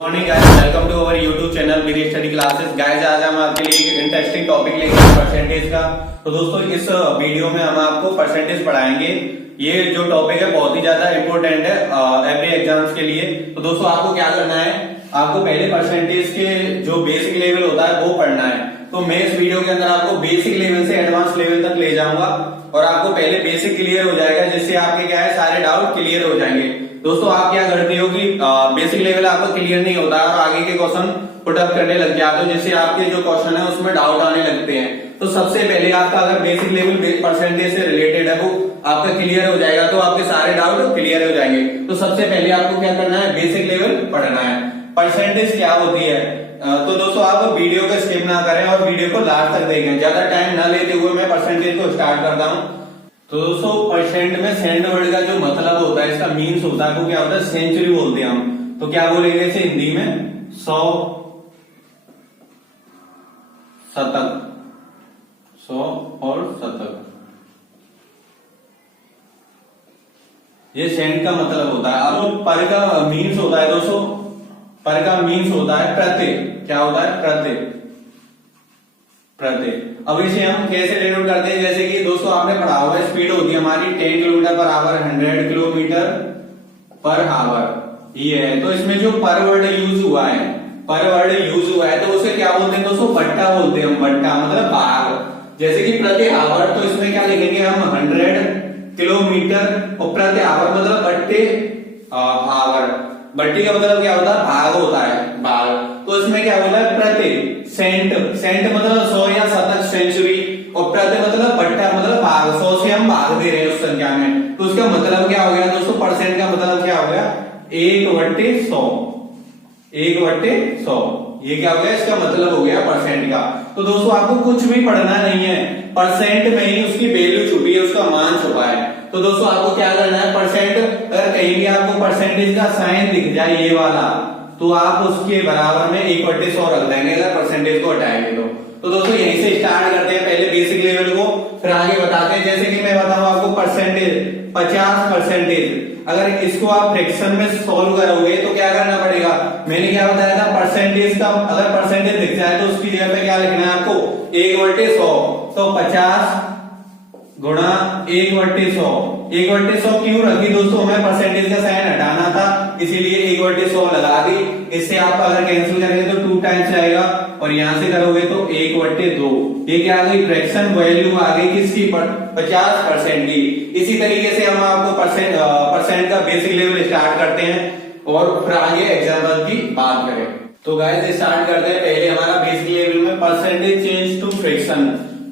Morning guys, welcome to our YouTube channel मेरी study classes. Guys, आज हम आपके लिए एक इंटरेस्टिंग टॉपिक लेके आए परसेंटेज का। तो दोस्तों, इस वीडियो में हम आपको परसेंटेज पढ़ाएंगे। ये जो टॉपिक है बहुत ही ज्यादा इंपॉर्टेंट है एवरी एग्जाम्स के लिए। तो दोस्तों, आपको क्या करना है, आपको पहले परसेंटेज के जो बेसिक लेवल होता है वो पढ़ना है। तो मैं इस वीडियो के अंदर आपको बेसिक लेवल से एडवांस लेवल तक ले जाऊंगा और आपको पहले बेसिक क्लियर हो जाएगा, जिससे आपके क्या है सारे डाउट क्लियर हो जाएंगे। दोस्तों, आप क्या करते हो कि बेसिक लेवल आपको क्लियर नहीं होता और आगे के क्वेश्चन पुटअप करने लग जाते हो, जिससे आपके जो क्वेश्चन है उसमें डाउट आने लगते हैं। तो सबसे पहले आपका अगर बेसिक लेवल परसेंटेज से रिलेटेड है वो आपका क्लियर हो जाएगा तो आपके सारे डाउट क्लियर हो जाएंगे। तो सबसे पहले आपको क्या करना है, बेसिक लेवल पढ़ना है। परसेंटेज क्या होती है, तो दोस्तों आप वीडियो को स्किप ना करें और वीडियो को लास्ट तक देखें। ज्यादा टाइम न लेते हुए मैं परसेंटेज को स्टार्ट करता हूं। तो दोस्तों, परसेंट में सेंट वर्ड का जो मतलब होता है, इसका मीन्स होता है, वो क्या होता है, सेंचुरी बोलते हैं हम। तो क्या बोलेंगे इसे हिंदी में, 100 शतक, 100 और शतक, ये सेंट का मतलब होता है। अब पर का मीन्स होता है दोस्तों, पर का मीन्स होता है प्रति। क्या होता है, प्रति, प्रति। अब इसे हम कैसे डिनोट करते हैं, जैसे कि दोस्तों आपने पढ़ा होगा, स्पीड होती है हमारी 10 kilometre per hour, 100 kilometre per hour, ये है। तो इसमें जो पर वर्ड यूज हुआ है, पर वर्ड यूज हुआ है, तो उसे क्या बोलते हैं दोस्तों, बट्टा बोलते हैं हम। बट्टा मतलब भाग। जैसे कि प्रति आवर, तो इसमें क्या लिखेंगे हम, 100 किलोमीटर, और प्रति आवर मतलब बट्टे आवर। बट्टी का मतलब क्या होता है, भाग होता है, भाग। तो इसमें क्या बोला है, प्रति। सेंट, सेंट मतलब 100 या शतक, सेंचुरी, और प्रति मतलब बट्टा मतलब भाग। 100 से हम भाग दे रहे हैं उस संख्या में, तो उसका मतलब क्या हो गया दोस्तों, परसेंट का मतलब क्या हो गया, 1/100, 1/100। ये क्या हो गया, इसका मतलब हो गया परसेंट का। तो दोस्तों आपको कुछ भी पढ़ना नहीं है, परसेंट में ही उसकी वैल्यू छुपी है, उसका मान छुपा है। तो दोस्तों आपको क्या करना है, परसेंट अगर कहीं भी आपको परसेंटेज का साइन दिख जाए ये वाला, तो आप उसके बराबर में 1/100 रख देंगे अगर परसेंटेज को हटाएंगे तो दोस्तों यहीं से स्टार्ट करते हैं पहले बेसिक लेवल को, फिर आगे बताते हैं। जैसे कि मैं बताऊं आपको परसेंटेज, 50%। अगर इसको आप फ्रैक्शन में सॉल्व करोगे तो क्या करना पड़ेगा, मैंने क्या बताया था, परसेंटेज का अगर परसेंटेज दिख जाए तो उसकी जगह पे क्या लिखना है आपको, 1/100। तो 50 गुणा 1/100। 1/100 क्यों रखी दोस्तों, हमें परसेंटेज का साइन हटाना था, इसीलिए 1/100 लगा दी। इससे आप अगर कैंसिल करेंगे तो 2 टाइम्स आएगा, और यहां से करोगे तो 1/2। ये क्या आ गई, फ्रैक्शन वैल्यू आ गई किसकी, 50% की। इसी तरीके से हम आपको परसेंट का बेसिक लेवल स्टार्ट करते हैं और फिर आगे एग्जाम्पल की बात करें। तो गाइस स्टार्ट करते हैं पहले हमारा बेसिक लेवल में परसेंटेज चेंज टू फ्रैक्शन।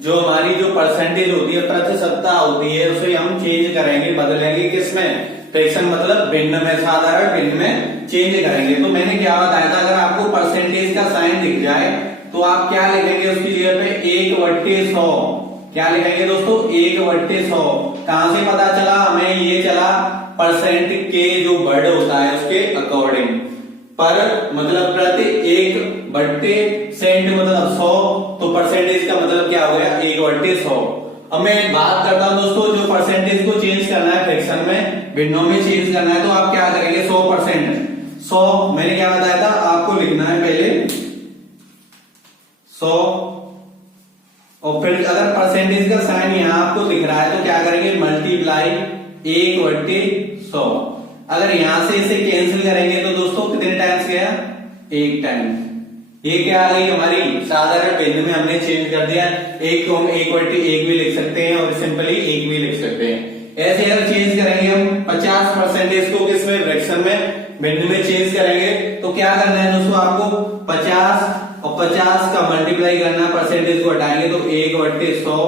जो हमारी जो परसेंटेज होती है, प्रतिशतता होती है, उसे हम चेंज करेंगे, बदलेंगे किसमें, फ्रैक्शन मतलब भिन्न में, साधारण भिन्न में चेंज करेंगे। तो मैंने क्या बताया था, अगर आपको परसेंटेज का साइन दिख जाए तो आप क्या लिखेंगे उसकी जगह पे, 1/100। क्या लिखेंगे दोस्तों, 1/100। कहां से पता चला हमें, ये चला परसेंट के जो वर्ड होता है उसके अकॉर्डिंग। पर मतलब प्रति, 1/सेंट मतलब 100, तो परसेंटेज का मतलब क्या हो गया, 1/100। अब मैं बात करता हूं दोस्तों, जो परसेंटेज को चेंज करना है फ्रैक्शन में, भिन्नों में चेंज करना है, तो आप क्या करेंगे, 100%। 100 मैंने क्या बताया था, आपको लिखना है पहले 100, और फिर अगर परसेंटेज का साइन यहां आपको दिख रहा है तो क्या करेंगे, मल्टीप्लाई 1/100। अगर यहां से इसे कैंसिल करेंगे तो दोस्तों कितने टाइम्स गया, 1 टाइम। ये क्या आ गई हमारी साधारण भिन्न में हमने चेंज कर दिया। 1 को हम 1/1 भी लिख सकते हैं और सिंपली 1 भी लिख सकते हैं। ऐसे अगर चेंज करेंगे हम 50% को किसमें, फ्रैक्शन में, भिन्न में चेंज करेंगे, तो क्या करना है दोस्तों, आपको 50 और 50 का मल्टीप्लाई करना, परसेंटेज को हटाएंगे तो 1/100।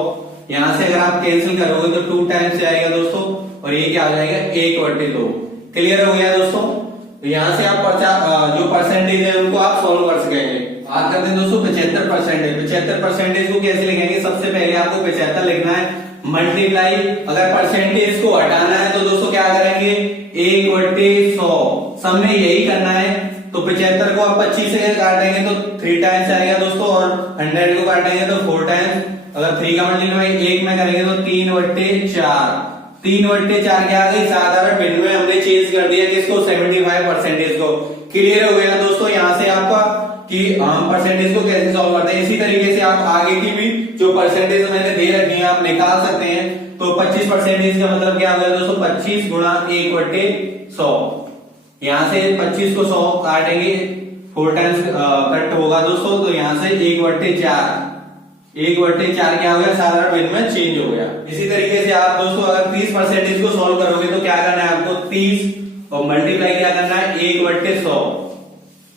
यहां से अगर आप कैंसिल करोगे तो 2 टाइम्स आएगा दोस्तों, और ये क्या आ जाएगा, 1/2। क्लियर हो गया दोस्तों। तो यहां से आप जो परसेंटेज है उनको आप सोल्व कर सकेंगे। बात करते हैं दोस्तों 75%। 75% को कैसे लिखेंगे, सबसे पहले आपको 75 लिखना है, मल्टीप्लाई, अगर परसेंटेज को हटाना है तो दोस्तों क्या करेंगे, 1/100। सब में यही करना है, तो 75 को आप 25 से काटेंगे तो 3 टाइम्स आएगा दोस्तों, और 100 को काटेंगे तो 4 टाइम्स। अगर 3 का मल्टीप्लाई 1 में करेंगे तो 3/4, 3/4 क्या आ गई, साधारण भिन्न में हमने चेंज कर दिया किसको, 75% को। क्लियर हो गया दोस्तों यहाँ से आपका कि हम परसेंटेज को कैसे सॉल्व करते हैं। इसी तरीके से आप आगे की भी जो परसेंटेज मैंने दे रखी है आप निकाल सकते हैं। तो 25% का मतलब क्या होगा दोस्तों, 25 गुणा 1/100। यहाँ से 25 को 100 काटेंगे, 4 टाइम्स कट होगा दोस्तों, तो यहाँ से 1/4 क्या हो गया, साधारण भिन्न में चेंज हो गया। इसी तरीके से आप दोस्तों अगर 30% को सॉल्व करोगे तो क्या करना है आपको, 30 और मल्टीप्लाई क्या करना है 1/100।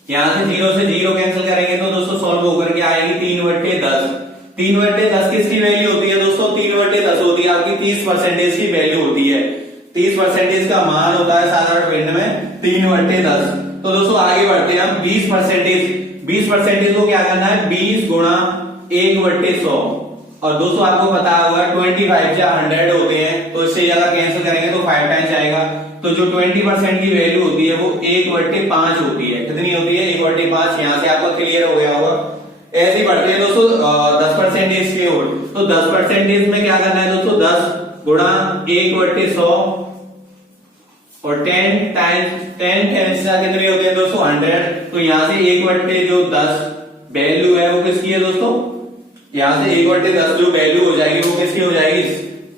यहाँ से 0 से 0 कैंसिल करेंगे तो दोस्तों सॉल्व होकर के आएगी 3/10। 3/10 किसकी वैल्यू होती है दोस्तों, 3/10 होती है आपकी 30% की वैल्यू होती है। 30% का मान होता है साधारण भिन्न में 3/10। तो दोस्तों आगे बढ़ते हैं हम 20% को क्या करना है, 20 गुणा 1/100। और दोस्तों आपको पता होगा 25 या 100 होते हैं, तो इससे अगर कैंसिल करेंगे तो 5 टाइम्स आएगा। तो जो 20% की वैल्यू होती है वो 1/5 होती है। कितनी होती है, 1/5। यहाँ से आपका क्लियर हो गया होगा। ऐसे ही बढ़ते हैं दोस्तों 10% की ओर। तो 10% में क्या करना है दोस्तों, 10 गुणा 1/100 और 10 टाइम्स कितने होते हैं दोस्तों, 100। तो यहाँ से 1/10 वैल्यू है वो किसकी है दोस्तों, यहाँ से 1/10 जो वैल्यू हो जाएगी वो किसकी हो जाएगी,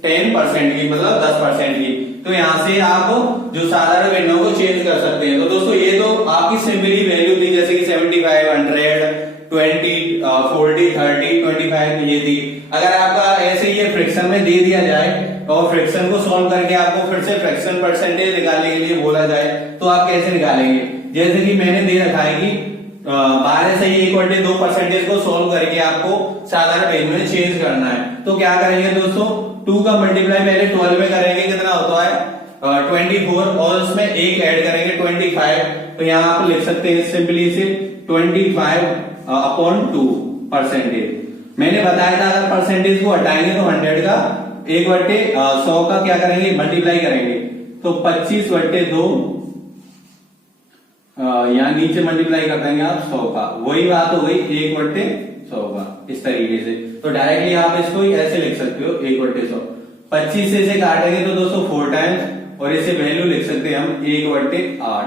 10% की, मतलब 10% की। तो यहाँ से आप जो साधारण भिन्नों को चेंज कर सकते हैं। तो दोस्तों ये तो आपकी सिंपली वैल्यू थी, जैसे कि 75, 100, 20, 40, 30, 25 ये थी। अगर आपका ऐसे ये फ्रैक्शन में दे दिया जाए और फ्रैक्शन को सॉल्व करके आपको फिर से फ्रैक्शन परसेंटेज निकालने के लिए बोला जाए तो आप कैसे निकालेंगे। जैसे कि मैंने दे रखा है कि 12 से 1/2% को सॉल्व करके आपको साधारण भिन्न में चेंज करना है। तो क्या करेंगे दोस्तों, 2 का मल्टीप्लाई पहले 12 में करेंगे, कितना होता है 24, और उसमें 1 ऐड करेंगे 25। तो यहाँ आप लिख सकते हैं सिंपली से 25/2%। मैंने बताया था अगर परसेंटेज को हटाएंगे तो 100 का 1/100 का क्या करेंगे, मल्टीप्लाई करेंगे। तो 25/2 यहाँ नीचे मल्टीप्लाई कर देंगे आप 100 का, वही बात हो गई 1/100 का, इस तरीके से। तो डायरेक्टली आप इसको ऐसे लिख सकते हो 1/100। 25 से इसे काटेंगे तो दोस्तों 4 टाइम्स, और इसे वैल्यू लिख सकते हैं हम 1/8,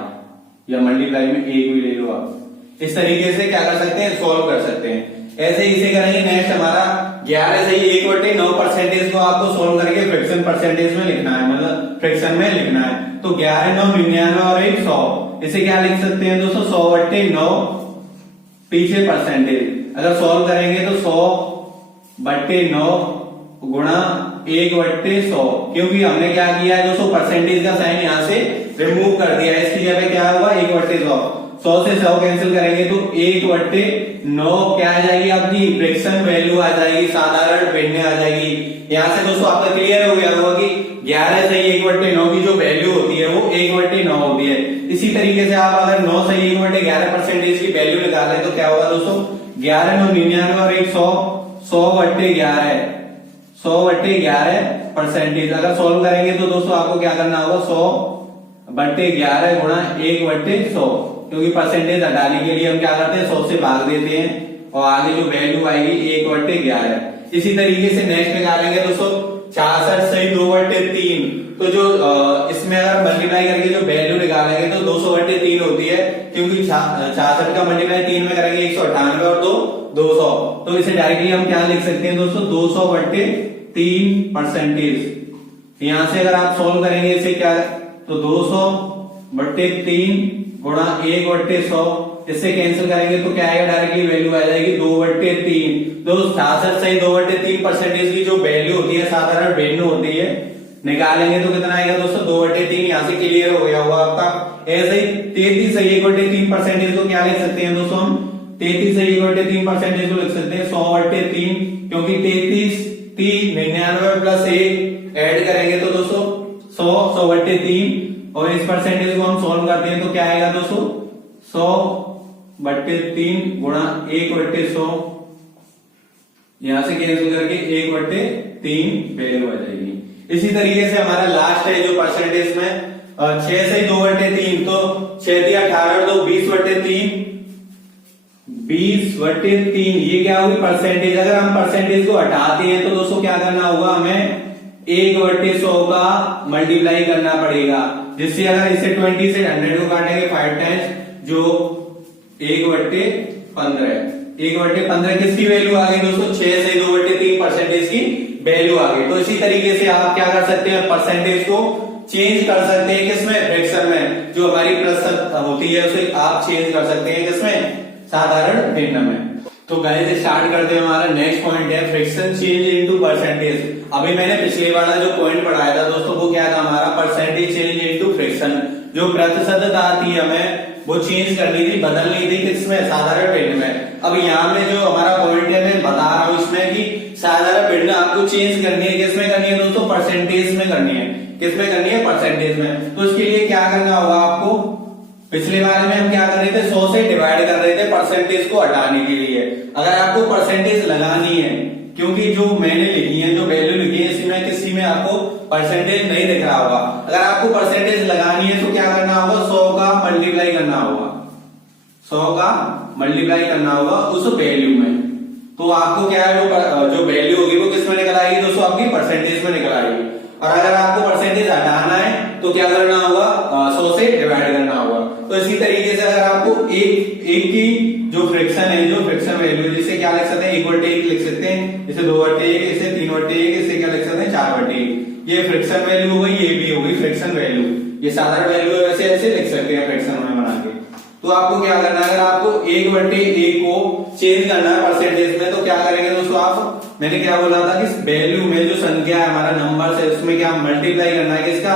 या मल्टीप्लाई में 1 भी ले लो आप। इस तरीके से क्या कर सकते हैं, सोल्व कर सकते हैं। ऐसे इसे करेंगे। नेक्स्ट हमारा 11 से 1/9% को आपको सोल्व करके फ्रैक्शन परसेंटेज में लिखना है, मतलब फ्रैक्शन में लिखना है। तो 11, 9, 99 और 1 100। इसे क्या लिख सकते हैं दोस्तों, 100/9 पीछे परसेंटेज। अगर सॉल्व करेंगे तो 100/9 गुणा 1/100, क्योंकि हमने क्या किया है दोस्तों, परसेंटेज का साइन यहाँ से रिमूव कर दिया है। इसकी जगह क्या होगा 1/100। 100 से 100 कैंसिल करेंगे तो 1/9 क्या आ जाएगी, आपकी फ्रैक्शन वैल्यू आ जाएगी, साधारण भिन्न आ जाएगी। यहाँ से दोस्तों आपका क्लियर हो गया होगा कि 11 से 1/9 की जो वैल्यू होती है वो 1/9 होती है। इसी तरीके से आप अगर 9 से 1/11% की वैल्यू निकालें तो क्या होगा दोस्तों, 11, 9, 99 और 1 100, 100/11%। अगर सोल्व करेंगे तो दोस्तों आपको क्या करना होगा, 100/11 गुणा 1/100, क्योंकि परसेंटेज हटाने के लिए हम क्या करते हैं 100 से भाग देते हैं, और आगे जो वैल्यू आएगी 1/11। इसी तरीके से नेक्स्ट निकालेंगे दोस्तों 66 से 2/3। तो जो इसमें अगर मल्टीप्लाई करके जो वैल्यू निकालेंगे तो 200/3 होती है, क्योंकि 66 का मल्टीप्लाई 3 में करेंगे 198 और 2 200। तो इसे डायरेक्टली हम क्या लिख सकते हैं दोस्तों, 200/3%। यहाँ से अगर आप सोल्व करेंगे इसे क्या, तो 200/3 गुणा 1/100, इससे कैंसिल करेंगे तो क्या आएगा, डायरेक्टली वैल्यू आ जाएगी 2/3। तो 66 से 2/3% की जो वैल्यू होती है साधारण भिन्न होती है, निकालेंगे तो कितना आएगा दोस्तों, 2/3। यहाँ से क्लियर हो गया होगा आपका। ऐसे ही 33 से 1/3% को क्या लिख सकते हैं दोस्तों, हम 33 से 1/3% को लिख सकते हैं 100/3, क्योंकि 33 99 प्लस 1 ऐड करेंगे तो दोस्तों 100/3, और इस परसेंटेज को हम सॉल्व करते हैं तो क्या आएगा दोस्तों, 100/3 गुणा 1/100, यहां से कैंसिल करके 1/3 वैल्यू आ जाएगी। इसी तरीके से हमारा लास्ट है जो परसेंटेज में 6 से 2/3, तो 6 × 18 तो 20/3, 20/3 ये क्या होगी परसेंटेज। अगर हम परसेंटेज को हटाते हैं तो दोस्तों क्या करना होगा, हमें 1/100 का मल्टीप्लाई करना पड़ेगा, जिससे अगर इसे 20 से 100 को काटेंगे 5 टाइम्स, जो 1/15 है। 1/15 किसकी वैल्यू आ गई दोस्तों? 6 से 2/3 परसेंटेज की वैल्यू आ गई। तो इसी तरीके से आप क्या कर सकते हैं, परसेंटेज को चेंज कर सकते हैं किसमें? फ्रैक्शन में। जो हमारी प्रतिशत होती है उसे आप चेंज कर सकते हैं किसमें? साधारण भिन्न में। तो गाइस स्टार्ट करते हैं। हमारा नेक्स्ट पॉइंट है फ्रैक्शन चेंज इनटू परसेंटेज। अभी मैंने पिछले वाला जो पॉइंट पढ़ाया था दोस्तों, वो क्या था हमारा? Percentage change into fraction. जो प्रतिशतता थी हमें वो चेंज करनी थी, बदलनी थी किसमें? साधारण भिन्न में। अब यहाँ में जो हमारा पॉइंट है मैं बता रहा हूँ इसमें कि साधारण भिन्न आपको चेंज करनी है, किसमें करनी है दोस्तों? परसेंटेज में करनी है। किसमें करनी है? परसेंटेज में। तो इसके लिए क्या करना होगा आपको? पिछले बारे में हम क्या कर रहे थे? 100 से डिवाइड कर रहे थे परसेंटेज को हटाने के लिए। अगर आपको परसेंटेज लगानी है, क्योंकि जो मैंने लिखी है, जो वैल्यू लिखी है, इसमें किसी में आपको परसेंटेज नहीं दिख रहा होगा। अगर आपको परसेंटेज लगानी है तो क्या करना होगा? 100 का मल्टीप्लाई करना होगा। 100 का मल्टीप्लाई करना होगा उस वैल्यू में। तो आपको क्या है, जो वैल्यू होगी वो किस में निकल आएगी दोस्तों? आपकी परसेंटेज में निकल आएगी। और अगर आपको परसेंटेज हटाना है तो क्या करना होगा? 100 से डिवाइड करना होगा। तो इसी तरीके से अगर आपको एक की जो फ्रैक्शन है, जो फ्रैक्शन वैल्यू, जिसे क्या लिख सकते हैं? 1/1 लिख सकते हैं, इसे 2/1, इसे 3/1, इसे क्या लिख सकते हैं? 4/1। ये फ्रैक्शन वैल्यू हो गई, ये भी हो गई फ्रैक्शन वैल्यू। ये साधारण वैल्यू है, वैसे ऐसे लिख सकते हैं फ्रैक्शन में बना के। तो आपको क्या करना है? अगर आपको 1/1 को चेंज करना है परसेंटेज में, तो क्या करेंगे दोस्तों? आप, मैंने क्या बोला था कि वैल्यू में जो संख्या है, हमारा नंबर है, उसमें क्या मल्टीप्लाई करना है किसका?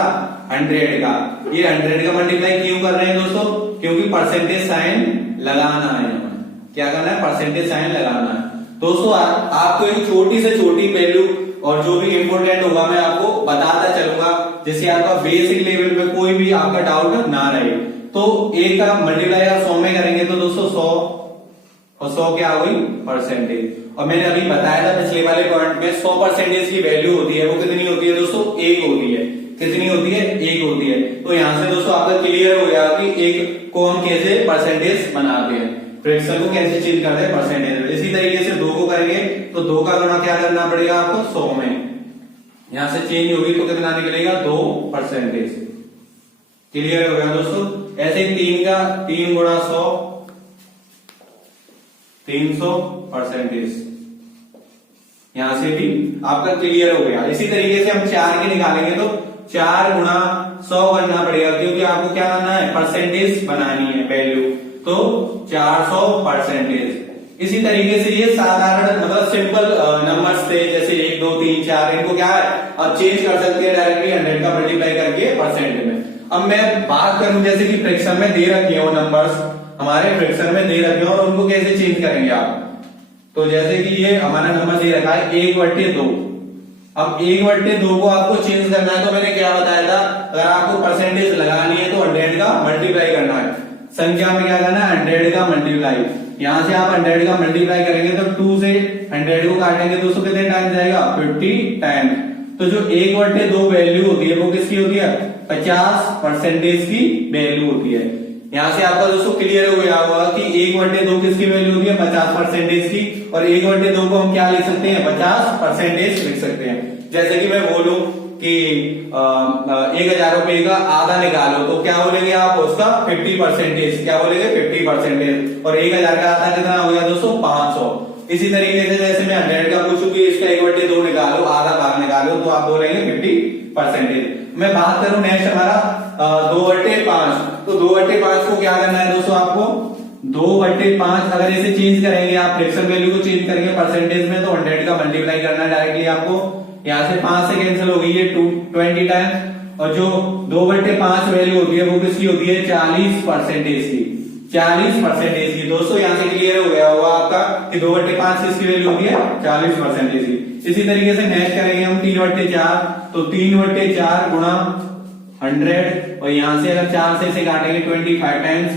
100 का। ये 100 का मल्टीप्लाई क्यों कर रहे हैं दोस्तों? क्योंकि परसेंटेज साइन लगाना है हमें। क्या करना है? परसेंटेज साइन लगाना है। दोस्तों आपको एक छोटी से छोटी वैल्यू और जो भी इंपोर्टेंट होगा मैं आपको बताता चलूंगा, जिससे आपका बेसिक लेवल पे कोई भी आपका डाउट ना रहे। तो 1 का मल्टीप्लाई अगर 100 में करेंगे तो दोस्तों 100 और 100 क्या हुई? परसेंटेज। और मैंने अभी बताया था पिछले वाले पॉइंट में 100% की वैल्यू होती है, वो कितनी होती है दोस्तों? 1 होती है। कितनी होती है? 1 होती है। तो यहां से दोस्तों आपका क्लियर हो गया कि 1 को हम कैसे परसेंटेज बनाते हैं, फ्रैक्शन को कैसे चेंज करते हैं परसेंटेज में। इसी तरीके से 2 को करेंगे तो 2 का गुणा क्या करना पड़ेगा आपको? 100 में। यहां से चेंज होगी तो कितना निकलेगा? 2%। क्लियर हो गया दोस्तों? ऐसे 3 का 3 गुणा 100, 300%। यहां से भी आपका क्लियर हो गया। इसी तरीके से हम 4 की निकालेंगे तो 4 गुणा 100 करना पड़ेगा, क्योंकि आपको क्या करना है? परसेंटेज बनानी है वैल्यू। तो 400%। इसी तरीके से ये साधारण मतलब सिंपल नंबर्स थे, जैसे 1 2 3 4, इनको क्या है अब चेंज कर सकते हैं डायरेक्टली 100 का मल्टीप्लाई करके परसेंट में। अब मैं बात करूं जैसे कि फ्रैक्शन में दे रखी हो नंबर्स, हमारे फ्रैक्शन में दे रखे हो, और उनको कैसे चेंज करेंगे आप? तो जैसे कि ये हमारा नंबर दे रखा है 1/2। अब 1/2 को आपको चेंज करना है, तो मैंने क्या बताया था? अगर आपको परसेंटेज लगानी है तो 100 का मल्टीप्लाई करना है। संख्या में क्या करना है? 100 का मल्टीप्लाई। यहां से आप 100 का मल्टीप्लाई करेंगे तो 2 से 100 को काटेंगे दोस्तों कितने टाइम जाएगा? 50 टाइम। तो जो 1/2 वैल्यू होती है वो किसकी होती है? 50% की वैल्यू होती है। यहां से आपका दोस्तों क्लियर हो गया होगा कि 1/2 किसकी वैल्यू होती है? 50% की। और 1/2 को हम क्या लिख सकते हैं? 50% लिख सकते हैं। जैसे कि मैं बोलूं कि 1000 रुपए का आधा निकालो, तो क्या बोलेंगे आप? उसका 50%। क्या बोलेंगे? 50%। और 1000 का आधा कितना हो गया दोस्तों? 500। इसी तरीके से जैसे मैं 100 का पूछूं कि इसका 1/2 निकालो, आधा भाग निकालो, तो आप बोलेंगे 50%। मैं बात करूं नेक्स्ट हमारा 2/5। तो 2/5 को क्या करना है दोस्तों? आपको 2/5 अगर इसे चेंज करेंगे आप, फ्रैक्शन वैल्यू को चेंज करेंगे परसेंटेज में, तो 100 का मल्टीप्लाई करना है डायरेक्टली आपको। यहां से 5 से कैंसिल हो गई है 20 टाइम। और जो 2/5 वैल्यू होती है वो किसकी होती है? 40% की। 40% की। दोस्तों यहां से क्लियर हो गया होगा आपका कि 2/5 किसकी वैल्यू होती है? 40% की। इसी तरीके से नेक्स्ट करेंगे हम 3/4। तो 3/4 गुणा 100, और यहां से अगर 4 से इसे काटेंगे 25 टाइम्स,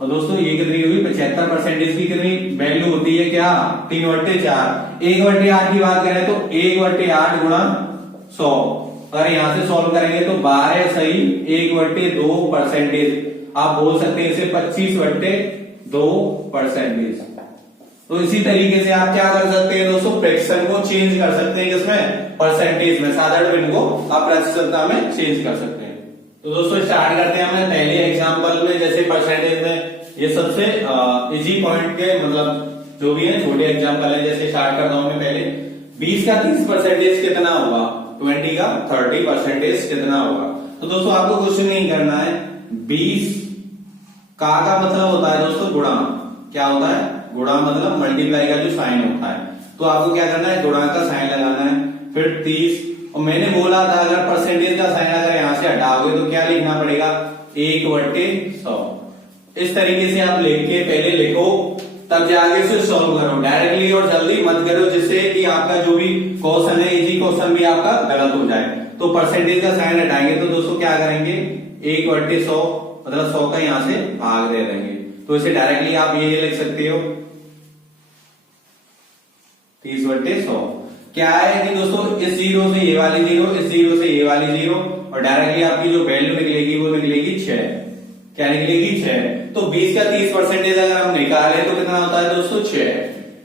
और दोस्तों ये कितनी होगी? 75% की कितनी वैल्यू होती है? क्या? 3/4। 1/8 की बात करें तो 1/8 गुणा 100। अगर यहां से सॉल्व करेंगे तो 12 सही 1/2%। आप बोल सकते हैं इसे 25/2%। तो इसी तरीके से आप क्या कर सकते हैं दोस्तों, फ्रैक्शन को चेंज कर सकते हैं किसमें, परसेंटेज में। साधारण भिन्न को आप प्रतिशतता में चेंज कर सकते हैं। तो दोस्तों स्टार्ट करते हैं हमें पहले एग्जांपल में। जैसे परसेंटेज में ये सबसे इजी पॉइंट के मतलब जो भी है छोटे एग्जांपल है। जैसे स्टार्ट करता हूं मैं पहले, 20 का 30% कितना होगा, 20 का 30% कितना होगा। तो दोस्तों आपको कुछ नहीं करना है, 20 का मतलब होता है दोस्तों गुणा। क्या होता है, गुणा मतलब मल्टीप्लाई का जो साइन होता है। तो आपको क्या करना है, गुणा का साइन लगाना है। फिर 30, और मैंने बोला था अगर परसेंटेज का साइन अगर यहां से हटाओगे तो क्या लिखना पड़ेगा, 1/100। इस तरीके से आप लिख के पहले लिखो, तब जाके उसे सॉल्व करो। डायरेक्टली और जल्दी मत करो, जिससे कि आपका जो भी क्वेश्चन है, इजी क्वेश्चन भी आपका गलत हो जाए। तो परसेंटेज का साइन हटाएंगे तो दोस्तों क्या करेंगे, 1/100 मतलब 100 का यहां से भाग दे देंगे। तो इसे डायरेक्टली आप ये लिख सकते हो 30/100। क्या है कि दोस्तों इस जीरो से ये वाली जीरो, इस जीरो से ये वाली जीरो, और डायरेक्टली आपकी जो वैल्यू निकलेगी वो निकलेगी 6। क्या निकलेगी 6। तो 20 का 30% अगर हम निकालें तो कितना होता है दोस्तों, 6।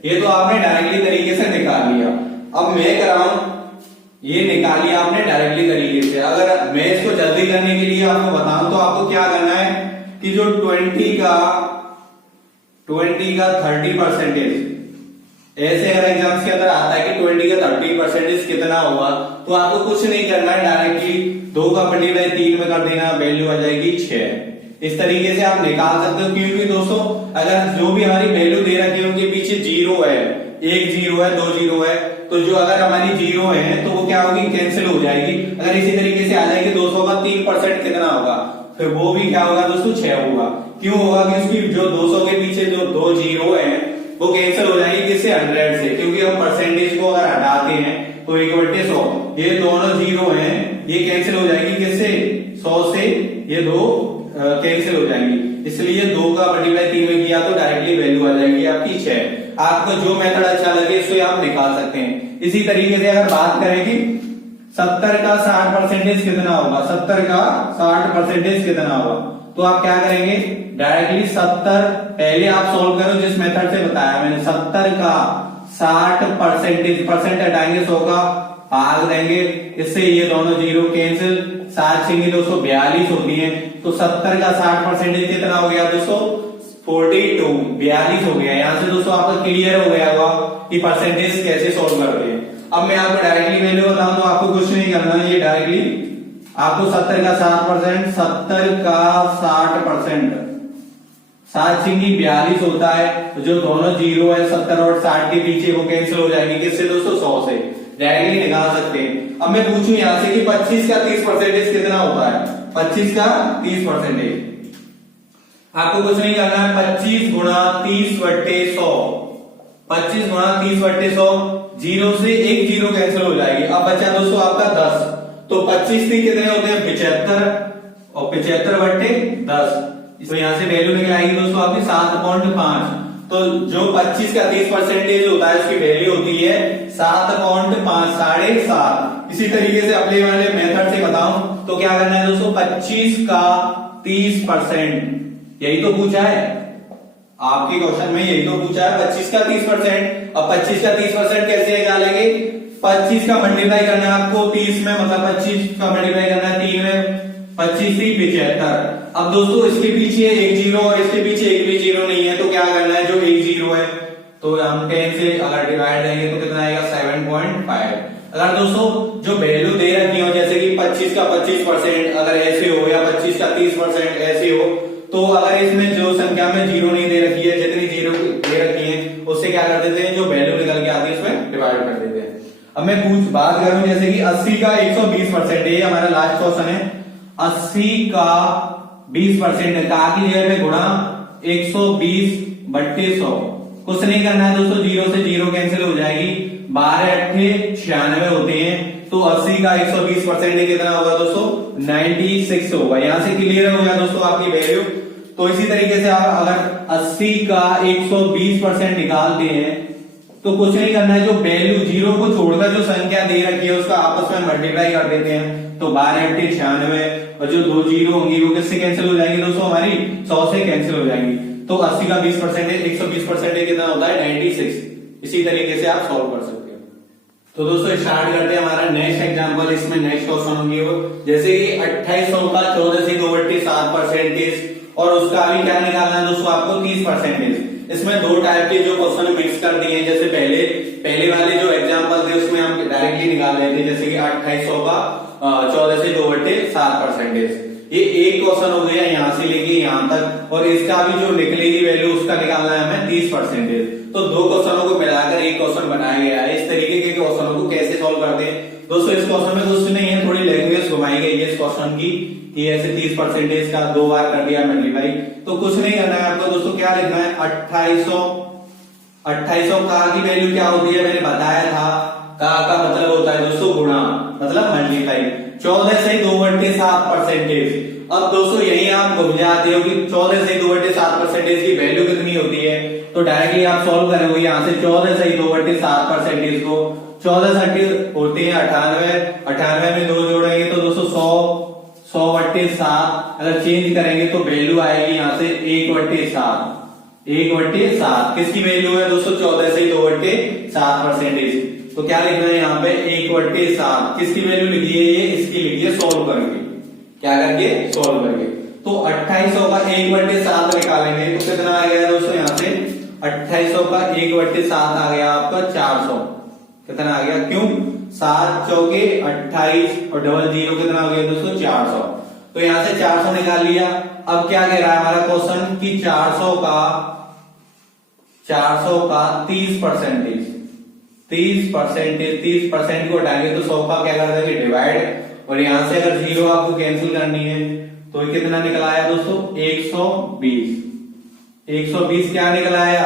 ये तो आपने डायरेक्टली तरीके से निकाल लिया। अब मैं कराऊं, ये निकाल लिया आपने डायरेक्टली तरीके से। अगर मैं इसको जल्दी करने के लिए आपको बताऊं तो आपको क्या करना है कि जो 20 का 30%, ऐसे अगर एग्जाम्स के अंदर आता है कि 20 का 30% कितना होगा, तो आपको कुछ नहीं करना है, डायरेक्टली 2 का मल्टीप्लाई 3 में कर देना, वैल्यू आ जाएगी 6। इस तरीके से आप निकाल सकते हो। क्योंकि दोस्तों अगर जो भी हमारी वैल्यू दे रखी है उनके पीछे जीरो है, एक जीरो है, 2 जीरो है, तो जो अगर हमारी जीरो है तो वो क्या होगी, कैंसिल हो जाएगी। अगर इसी तरीके से आ जाएगी 200 का 3% कितना होगा, फिर वो भी क्या होगा दोस्तों, 6 होगा। क्यों होगा कि उसकी जो 200 के पीछे जो 2 जीरो है वो कैंसिल हो जाएगी किससे, 100 से। क्योंकि हम परसेंटेज को अगर हटाते हैं तो 1/100, ये दोनों जीरो हैं, ये कैंसिल हो जाएगी किससे, 100 से। ये 2 कैंसिल हो जाएंगी, इसलिए 2 का मल्टीप्लाई 3 में किया तो डायरेक्टली वैल्यू आ जाएगी आपकी 6। आपको जो मेथड अच्छा लगे इसको आप निकाल सकते हैं। इसी तरीके से अगर बात करें कि 70 का 60% कितना होगा, 70 का 60% कितना होगा, तो आप क्या करेंगे, डायरेक्टली 70 पहले आप सोल्व करो जिस मेथड से बताया मैंने। 70 का 60% परसेंट हटाएंगे, 100 का भाग देंगे, इससे ये दोनों जीरो कैंसिल, 7 6 242 होती है। तो 70 का 60% कितना हो गया दोस्तों, 42, 42 हो गया। यहां से दोस्तों आपको क्लियर हो गया होगा कि परसेंटेज कैसे सोल्व करते हैं। अब मैं आपको डायरेक्टली वैल्यू बताऊं तो आपको कुछ नहीं करना है, ये डायरेक्टली आपको 70 का 60%, 70 का 60%, 7 6 42 होता है। तो जो दोनों जीरो है 70 और 60 के पीछे वो कैंसिल हो जाएंगे किससे दोस्तों, 100 से। डायरेक्टली निकाल सकते हैं। अब मैं पूछूं यहां से कि 25 का 30% कितना होता है, 25 का 30%। आपको कुछ नहीं करना है, 25 गुणा 30/100, 25 गुणा 30/100, जीरो से एक जीरो कैंसिल हो जाएगी। अब बचा दोस्तों आपका 10, तो 25 से कितने होते हैं, 75, और 75/10। तो यहां से वैल्यू निकल आएगी दोस्तों आपकी 7.5। तो जो 25 का 30% होता है उसकी वैल्यू होती है 7.5, 7.5। इसी तरीके से अपने वाले मेथड से बताऊं तो क्या करना है दोस्तों, 25 का 30%, यही तो पूछा है आपके क्वेश्चन में, यही तो पूछा है 25 का 30%। अब 25 का 30% कैसे निकालेंगे, 25 का मल्टीप्लाई करना है आपको 30 में, मतलब 25 का मल्टीप्लाई करना है 3 में, 25 3 75। अब दोस्तों इसके पीछे एक जीरो और इसके पीछे एक भी जीरो नहीं है, तो क्या करना है, जो एक जीरो है तो हम 10 से अगर डिवाइड देंगे तो कितना आएगा, 7.5। अगर दोस्तों जो वैल्यू दे रखी हो, जैसे कि 25 का 25% अगर ऐसे हो, या 25 का 30% ऐसे हो, तो अगर इसमें जो संख्या में जीरो नहीं दे रखी है, जितनी जीरो दे रखी है उससे क्या कर देते हैं, जो वैल्यू निकल के आती है उसमें डिवाइड कर देते हैं। अब मैं कुछ बात करूं जैसे कि 80 का 120%, ये हमारा लास्ट क्वेश्चन है। 80 का 20% का की जगह पे गुणा 120/100। कुछ नहीं करना है दोस्तों, जीरो से जीरो कैंसिल हो जाएगी, 12 8 96 होते हैं। तो 80 का 120% कितना होगा दोस्तों, 96 होगा। यहां से क्लियर हो गया दोस्तों आपकी वैल्यू। तो इसी तरीके से आप अगर 80 का 120% निकालते हैं तो कुछ नहीं करना है, जो वैल्यू जीरो को छोड़कर जो संख्या दे रखी है उसका आपस में मल्टीप्लाई कर देते हैं। तो 12 8 96, और जो 2 जीरो होंगी वो किससे कैंसिल हो जाएंगी दोस्तों, हमारी 100 से कैंसिल हो जाएंगी। तो 80 का 20%, 120% कितना होता है 96। इसी तरीके से आप सॉल्व कर सकते हो। तो दोस्तों स्टार्ट करते हैं हमारा नेक्स्ट एग्जांपल। इसमें नेक्स्ट क्वेश्चन होंगे वो जैसे कि 2800 का 14 से 2/7% और उसका भी क्या निकालना है दोस्तों आपको 30%। इसमें दो टाइप के जो क्वेश्चन मिक्स कर दिए हैं। जैसे पहले वाले जो एग्जांपल थे उसमें हम डायरेक्टली निकाल रहे थे, जैसे कि 2800 का 14 से 2/7%। ये एक क्वेश्चन हो गया यहाँ से लेके यहाँ तक, और इसका भी जो निकलेगी वैल्यू उसका निकालना है हमें 30%। तो दो क्वेश्चनों को मिलाकर एक क्वेश्चन बनाया गया है। इस तरीके के क्वेश्चनों को कैसे सॉल्व करते हैं दोस्तों, इस क्वेश्चन में कुछ नहीं है, थोड़ी लैंग्वेज घुमाई गई है इस क्वेश्चन की कि ऐसे 30% का 2 बार कर दिया मल्टीप्लाई। तो कुछ नहीं करना है आपको दोस्तों, क्या लिखना है 2800 का की वैल्यू क्या होती है मैंने बताया था। का मतलब होता है दोस्तों गुणा, मतलब मल्टीप्लाई। 14 से 2/7%। अब दोस्तों यही आप घूम जाते हो कि 14 से 2/7% की वैल्यू कितनी होती है, तो डायरेक्टली आप सॉल्व करोगे यहाँ से 14 से 2/7% को। 14 30 होते हैं 98 में 2 जोड़ेंगे तो दोस्तों 100/7 अगर चेंज करेंगे तो वैल्यू आएगी यहाँ से 1/7। 1/7 किसकी वैल्यू है दोस्तों 14 से 2/7%। तो क्या लिखना है यहाँ पे 1/7 किसकी वैल्यू लिखी है, ये इसकी लिखी है सॉल्व करके, क्या करके सॉल्व करके। तो 2800 का 1/7 निकालेंगे तो कितना आ गया दोस्तों यहाँ से 2800 का 1/7 आ गया आपका 400। कितना आ गया, क्यों 7 चौके 28 और डबल 0 कितना हो गया दोस्तों 400। तो यहाँ से 400 निकाल लिया। अब क्या कह रहा है हमारा क्वेश्चन कि 400 का 30% को हटाएंगे तो 100 का क्या कर देंगे डिवाइड, और यहां से अगर 0 आपको कैंसिल करनी है तो ये कितना निकल आया दोस्तों 120 क्या निकल आया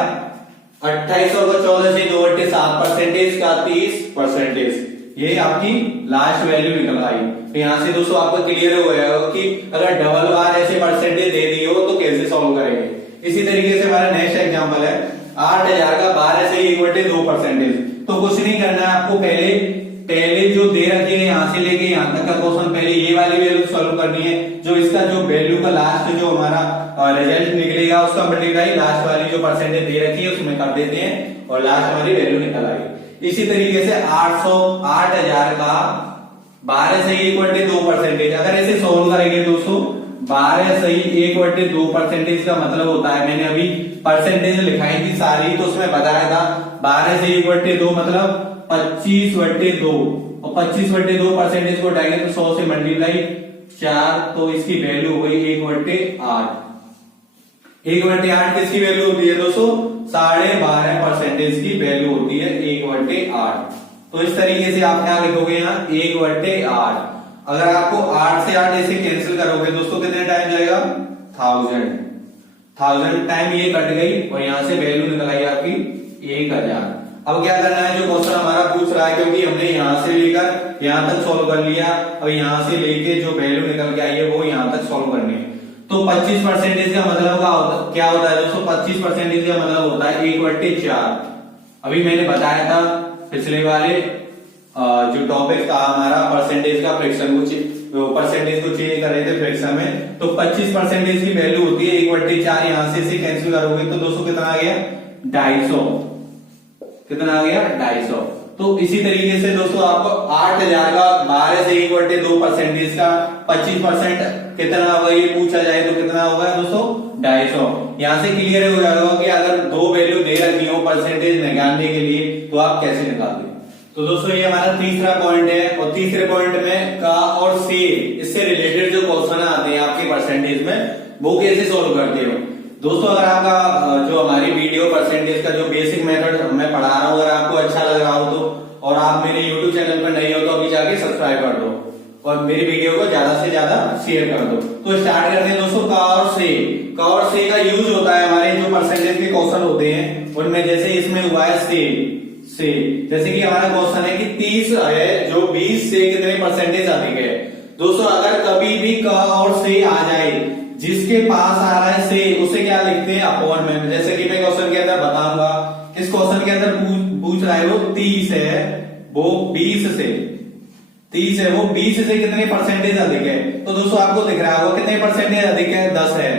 2800 का 14 से 2/7% का 30%। ये आपकी लास्ट वैल्यू निकल आई। तो यहां से दोस्तों आपको क्लियर हो गया कि अगर डबल बार ऐसे परसेंटेज दे दी हो तो कैसे सॉल्व करेंगे। इसी तरीके से हमारा नेक्स्ट एग्जांपल है 8000 का 12 से 1/2%। तो कुछ नहीं करना है आपको, पहले जो दे रखी है यहां से लेके यहां तक का क्वेश्चन पहले ये वाली वैल्यू सॉल्व करनी है। जो इसका जो वैल्यू का लास्ट जो हमारा रिजल्ट निकलेगा उसका मल्टीप्लाई लास्ट वाली जो परसेंटेज दे रखी है उसमें कर देते हैं और लास्ट हमारी वैल्यू निकल आएगी। इसी तरीके से 8000 का 12 से 1/2%। अगर ऐसे सॉल्व करेंगे दोस्तों 12 से 1/2% का मतलब होता है, मैंने अभी परसेंटेज लिखाई थी सारी तो उसमें बताया था 12 से 1/2 मतलब 25/2 और 25/2% को उठाएंगे तो 100 से मल्टीप्लाई 4 तो इसकी वैल्यू हो गई 1/8। 1/8 किसकी वैल्यू होती है दोस्तों 12.5% की वैल्यू होती है 1/8। तो इस तरीके से आप क्या लिखोगे यहाँ 1/8। अगर आपको 8 से 8 ऐसे कैंसिल करोगे दोस्तों कितने टाइम जाएगा 1000 टाइम ये कट गई और यहां से वैल्यू निकल आई आपकी 1000। अब क्या करना है जो क्वेश्चन हमारा पूछ रहा है, क्योंकि हमने यहां से लेकर यहां तक सॉल्व कर लिया, अब यहां से लेके जो वैल्यू निकल के आई है वो यहां तक सॉल्व करनी है। तो 25% का मतलब क्या होता है दोस्तों 25% का मतलब होता है 1/4। अभी मैंने बताया था पिछले वाले जो टॉपिक था हमारा परसेंटेज का फ्रैक्शन को परसेंटेज को चेंज कर रहे थे फ्रैक्शन में, तो 25% की वैल्यू होती है 1/4। यहां से इसे कैंसिल करोगे तो दोस्तों कितना आ गया 250। कितना आ गया 250। तो इसी तरीके से दोस्तों आपको 8000 का 12 से 1/2% का 25% कितना होगा ये पूछा जाए तो कितना होगा दोस्तों 250। यहां से क्लियर हो जाएगा कि अगर दो वैल्यू दे रखी हो परसेंटेज निकालने के लिए तो आप कैसे निकालते हैं। तो दोस्तों ये हमारा तीसरा पॉइंट है, और तीसरे पॉइंट में का और से इससे रिलेटेड जो क्वेश्चन आते हैं आपके परसेंटेज में वो कैसे सॉल्व करते हो दोस्तों। अगर आपका जो हमारी वीडियो परसेंटेज का जो बेसिक मेथड मैं पढ़ा रहा हूँ अगर आपको अच्छा लग रहा हो तो, और आप मेरे यूट्यूब चैनल पर नहीं हो तो अभी जाके सब्सक्राइब कर दो और मेरी वीडियो को ज्यादा से ज्यादा शेयर कर दो। तो स्टार्ट करते हैं दोस्तों का और से का यूज होता है हमारे जो परसेंटेज के क्वेश्चन होते हैं उनमें, जैसे इसमें हुआ है से जैसे कि हमारा क्वेश्चन है कि 30 है जो 20 से कितने परसेंटेज अधिक है दोस्तों। अगर कभी भी क और से आ जाए जिसके पास आ रहा है से उसे क्या लिखते हैं अपॉन में। जैसे कि मैं क्वेश्चन के अंदर बताऊंगा, इस क्वेश्चन के अंदर पूछ रहा है वो 30 है वो 20 से 30 है वो 20 से कितने परसेंटेज अधिक है। तो दोस्तों आपको दिख रहा होगा कितने परसेंटेज अधिक है 10 है।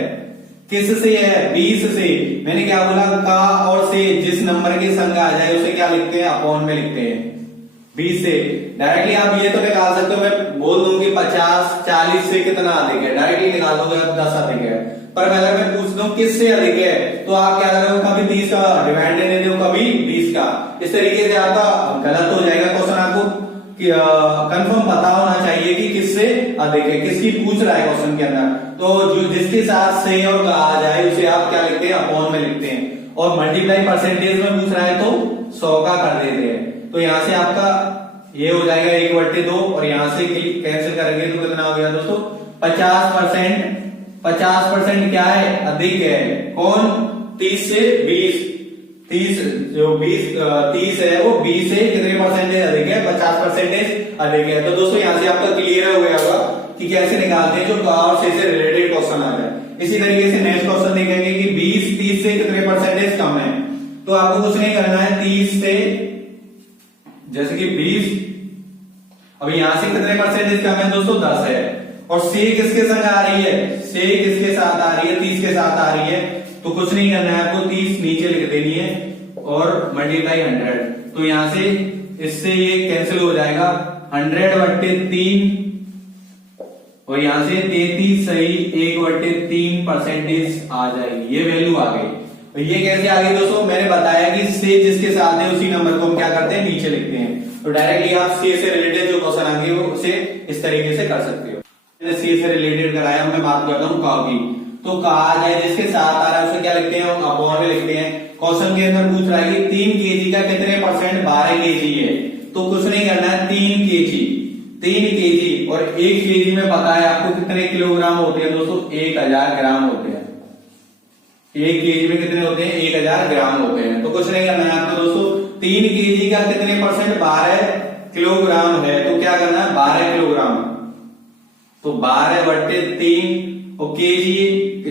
किस से है, 20 से। मैंने क्या बोला, का और से जिस नंबर के संग आ जाए उसे क्या लिखते हैं, अपॉन में लिखते हैं 20 से। डायरेक्टली आप ये तो निकाल सकते हो, मैं बोल दूं कि 50 40 से कितना अधिक है, डायरेक्टली निकाल दोगे आप 10 अधिक है। पर अगर मैं पूछ दूं किससे अधिक है, तो आप क्या करोगे, कभी 30 का डिवाइड दे दो, कभी 20 का। इस तरीके से आपका गलत हो जाएगा क्वेश्चन। आपको कंफर्म पता होना चाहिए कि किससे अधिक है, किसकी पूछ रहा है क्वेश्चन के अंदर। तो जो जिसके साथ से और का आ जाए उसे आप क्या लिखते हैं, अपॉन में लिखते हैं। और मल्टीप्लाई परसेंटेज में पूछ रहा है तो 100 का कर देते हैं। तो यहां से आपका ये हो जाएगा 1/2 और यहां से कैंसिल करेंगे तो कितना हो गया दोस्तों, 50%। 50% क्या है, अधिक है। कौन, 30 से 20। 30 जो 30 है वो 20 से कितने परसेंटेज अधिक है, 50% अधिक है। तो दोस्तों यहां से आपका क्लियर हो गया होगा कि कैसे निकालते हैं जो का और से रिलेटेड क्वेश्चन आ जाए। इसी तरीके से नेक्स्ट क्वेश्चन देखेंगे कि 20 30 से कितने परसेंटेज कम है। तो आपको कुछ नहीं करना है, 30 से जैसे कि 20, अब यहां से कितने परसेंटेज कम है दोस्तों, 10 है। और से किसके संग आ रही है, से किसके साथ आ रही है, 30 के साथ आ रही है। तो कुछ नहीं करना है आपको, 30 नीचे लिख देनी है और मल्टीप्लाई 100। तो यहां से इससे ये कैंसिल हो जाएगा, 100/3 और यहां से 33 सही 1/3% आ जाएगी। ये वैल्यू आ गई। और ये कैसे आ गई दोस्तों, मैंने बताया कि से जिसके साथ है उसी नंबर को हम क्या करते हैं, नीचे लिखते हैं। तो डायरेक्टली आप से रिलेटेड जो क्वेश्चन आएंगे वो उसे इस तरीके से कर सकते हो। मैंने सी से रिलेटेड कराया, मैं बात करता हूँ का की। तो का आ जाए जिसके साथ आ रहा है उसे क्या लिखते हैं, अपॉन में लिखते हैं। क्वेश्चन के अंदर पूछ रहा है कि 3 kg का कितने परसेंट 12 kg है। तो कुछ नहीं करना है, 3 kg और 1 kg में पता है आपको कितने किलोग्राम होते हैं दोस्तों, 1000 ग्राम होते हैं। 1 kg में कितने होते हैं, 1000 ग्राम होते हैं। तो कुछ नहीं करना है आपको दोस्तों, 3 kg का कितने परसेंट 12 किलोग्राम है। तो क्या करना है, 12 किलोग्राम। तो 12/3 और केजी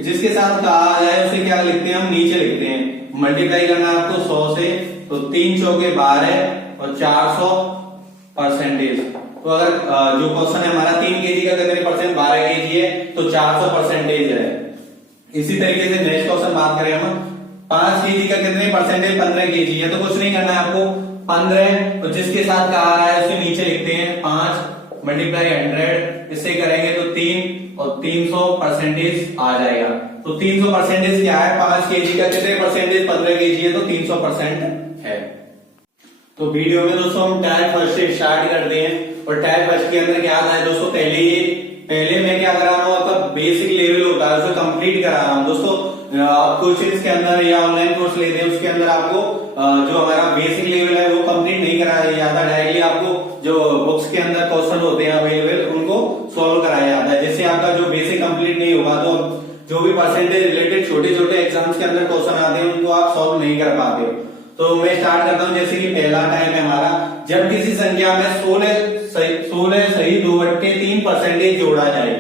जिसके साथ का आ जाए उसे क्या लिखते हैं, हम नीचे लिखते हैं। मल्टीप्लाई करना है आपको 100 से, तो 3 चौके 12 और 400%। तो अगर जो क्वेश्चन है हमारा 3 kg का कितने परसेंट 12 kg है, तो 400% है। इसी तरीके से नेक्स्ट क्वेश्चन बात करें हम, 5 kg का कितने परसेंटेज 15 kg है। तो कुछ नहीं करना है आपको, 15 और जिसके साथ का आ रहा है उसे नीचे लिखते हैं, 5 मल्टीप्लाई 100, इससे करेंगे तो 3 और 300% आ जाएगा। तो 300% क्या है, 5 kg का कितने परसेंटेज 15 kg है, तो 300% है। तो वीडियो में दोस्तों हम टाइप फर्स्ट से स्टार्ट करते हैं। और टाइप फर्स्ट के अंदर क्या आता है दोस्तों, पहले मैं क्या करा रहा हूँ, आपका बेसिक लेवल होता है उसे कंप्लीट करा रहा हूँ दोस्तों। आप कोचिंग के अंदर या ऑनलाइन कोर्स लेते हैं उसके अंदर आपको जो हमारा बेसिक लेवल है वो कंप्लीट नहीं कराया जाता। डायरेक्टली आपको जो बुक्स के अंदर क्वेश्चन होते हैं अवेलेबल उनको सॉल्व कराया जाता है। जिससे आपका जो बेसिक कंप्लीट नहीं होगा तो जो भी परसेंटेज रिलेटेड छोटे छोटे एग्जाम्स के अंदर क्वेश्चन आते हैं उनको आप सॉल्व नहीं कर पाते। तो मैं स्टार्ट करता हूँ। जैसे कि पहला टाइम है हमारा, जब किसी संख्या में 16 सही 2/3% जोड़ा जाए।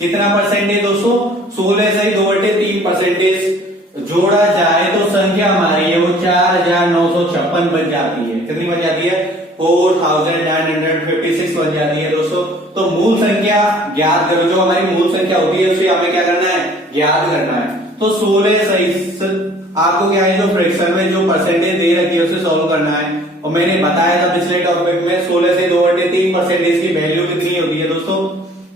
कितना परसेंटेज दोस्तों, 16 सही 2/3% जोड़ा जाए तो संख्या हमारी है वो 4956 बन जाती है। कितनी बन जाती है, 4956 बन जाती है दोस्तों। तो मूल संख्या ज्ञात करो, जो हमारी मूल संख्या होती है उसे हमें क्या करना है, ज्ञात करना है। तो 16 सही आपको क्या है, जो फ्रैक्शन में जो परसेंटेज दे रखी है उसे सॉल्व करना है। और मैंने बताया था पिछले टॉपिक में 16 से 2/3% की वैल्यू कितनी होती है दोस्तों,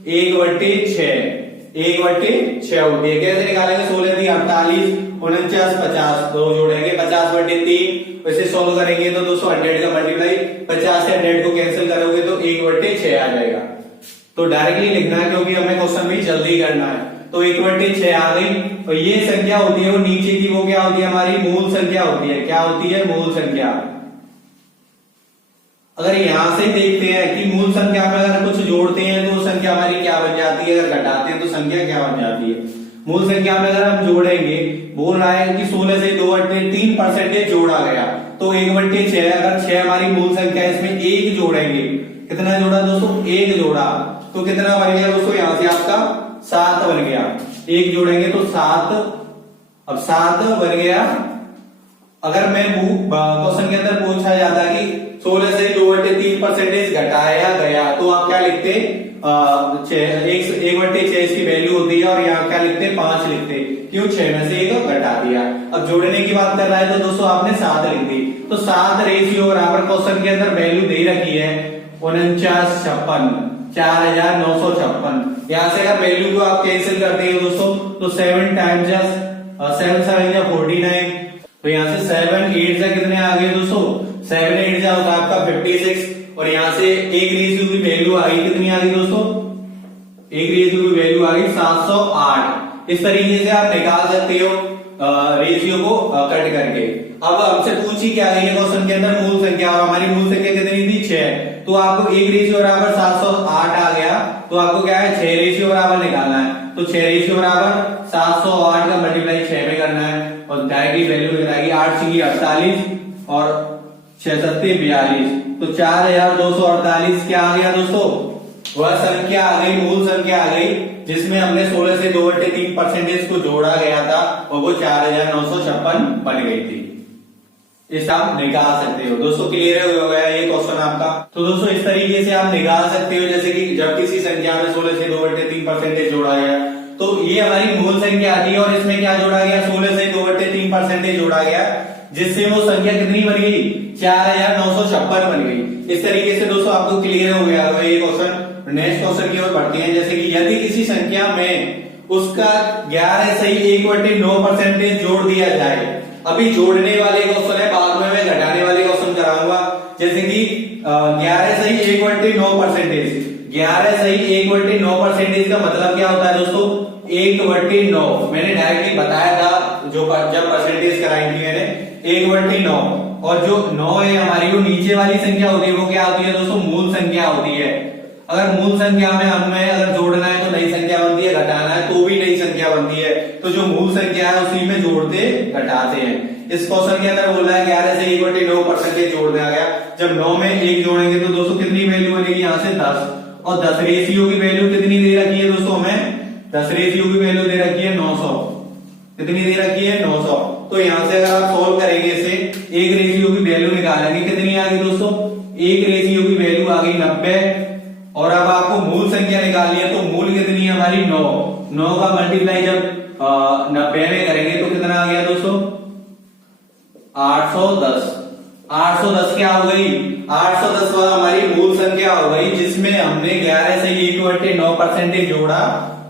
1/6 होती है। कैसे निकालेंगे, 16 × 48 49 50 दो जोड़ेंगे 50/3, वैसे सॉल्व करेंगे तो दोस्तों 100 का मल्टीप्लाई 50 से 100 को कैंसिल करोगे तो 1/6 आ जाएगा। तो डायरेक्टली लिखना है क्योंकि हमें क्वेश्चन भी जल्दी करना है। तो 1/6 आ गई। और ये संख्या होती है वो नीचे की, वो क्या होती है, हमारी मूल संख्या होती है। क्या होती है, मूल संख्या। अगर यहां से देखते हैं कि मूल संख्या में अगर कुछ जोड़ते हैं तो संख्या हमारी क्या बन जाती है, अगर घटाते हैं तो संख्या क्या बन जाती है। मूल संख्या में अगर हम जोड़ेंगे, बोल रहा है कि 16 से 2/3% जोड़ा गया तो 1/6। अगर 6 हमारी मूल संख्या है, इसमें 1 जोड़ेंगे। कितना जोड़ा दोस्तों, 1 जोड़ा तो कितना बन गया दोस्तों, यहां से आपका 7 बन गया। 1 जोड़ेंगे तो 7, अब 7 बन गया। अगर मैं क्वेश्चन के अंदर पूछा जाता कि 16 से 2/3% घटाया गया तो आप क्या लिखते, 1/6 इसकी वैल्यू होती है और यहाँ क्या लिखते, 5 लिखते। क्यों, 6 में से 1 घटा दिया। अब जोड़ने की बात कर रहा है तो दोस्तों आपने 7 लिख दी। तो 7 रेशियो बराबर क्वेश्चन के अंदर वैल्यू दे रखी है 4956, 4956। यहां से अगर वैल्यू को आप कैंसिल करते हो दोस्तों तो 7 टाइम्स 7 7 या 49, तो यहाँ से 7 8 से कितने आ गए दोस्तों, 7 8 जा होगा आपका 56, और यहाँ से एक रेशियो की वैल्यू आ गई, कितनी आ गई दोस्तों, एक रेशियो की वैल्यू आ गई 708। इस तरीके से आप निकाल सकते हो रेशियो को कट करके। अब हमसे पूछी क्या गई है क्वेश्चन के अंदर, मूल संख्या, और हमारी मूल संख्या कितनी थी, 6। तो आपको एक रेशियो बराबर 708 आ गया, तो आपको क्या है 6 रेशियो बराबर निकालना है। तो 6 रेशियो बराबर 708 का मल्टीप्लाई 6 में करना है, और डायरेक्टली वैल्यू मिल जाएगी 8 6 48 और 6 7 42, तो 4248 क्या आ गया दोस्तों, वह संख्या आ गई, मूल संख्या आ गई, जिसमें हमने 16 से 2/3% को जोड़ा गया था, और वो 4956 बन गई थी। इस आप निकाल सकते हो दोस्तों। क्लियर हो गया ये क्वेश्चन आपका। तो दोस्तों इस तरीके से आप निकाल सकते हो, जैसे कि जब किसी संख्या में 16 से 2/3% जोड़ा गया, तो ये हमारी मूल संख्या आती है, और इसमें क्या जोड़ा गया, 16 से 2/3% जोड़ा गया, जिससे वो संख्या कितनी बन गई, 4956 बन गई। इस तरीके से दोस्तों आपको क्लियर हो गया ये क्वेश्चन। नेक्स्ट क्वेश्चन की ओर बढ़ते हैं, जैसे कि यदि किसी संख्या में उसका 11 सही 1/9% जोड़ दिया जाए। अभी जोड़ने वाले क्वेश्चन है, बाद में मैं घटाने वाले क्वेश्चन कराऊंगा। जैसे कि 11 सही 1/9%, 11 सही 1/9% का मतलब क्या होता है दोस्तों, 1/9। मैंने डायरेक्टली बताया था जो जब परसेंटेज कराई थी मैंने, 1/9। और जो 9 है हमारी, वो नीचे वाली संख्या होती है, वो क्या होती है दोस्तों, मूल संख्या होती है। अगर मूल संख्या में हमें अगर जोड़ना है तो नई संख्या बनती है, घटाना है तो भी नई संख्या बनती है। तो जो मूल संख्या है उसी में जोड़ते घटाते हैं। इस क्वेश्चन के अंदर बोला है 11 से 1/9% जोड़ दिया गया। जब 9 में 1 जोड़ेंगे तो दोस्तों कितनी वैल्यू बनेगी, यहाँ से 10, और 10 रेशियो की वैल्यू कितनी दे रखी है दोस्तों, हमें 10 रेशियो की वैल्यू दे रखी है 900। कितनी दे रखी है, 900। तो यहाँ से अगर आप सोल्व करेंगे इसे, एक रेशियो की वैल्यू निकालेंगे, कितनी आ गई दोस्तों, एक रेशियो की वैल्यू आ गई 90। और अब आपको मूल संख्या निकालनी है, तो मूल कितनी है हमारी, 9। 9 का मल्टीप्लाई जब 90 में करेंगे तो कितना आ गया दोस्तों, 810। 810 क्या हो गई, 810 वाला हमारी मूल संख्या हो गई, जिसमें हमने 11 से 1/9% जोड़ा,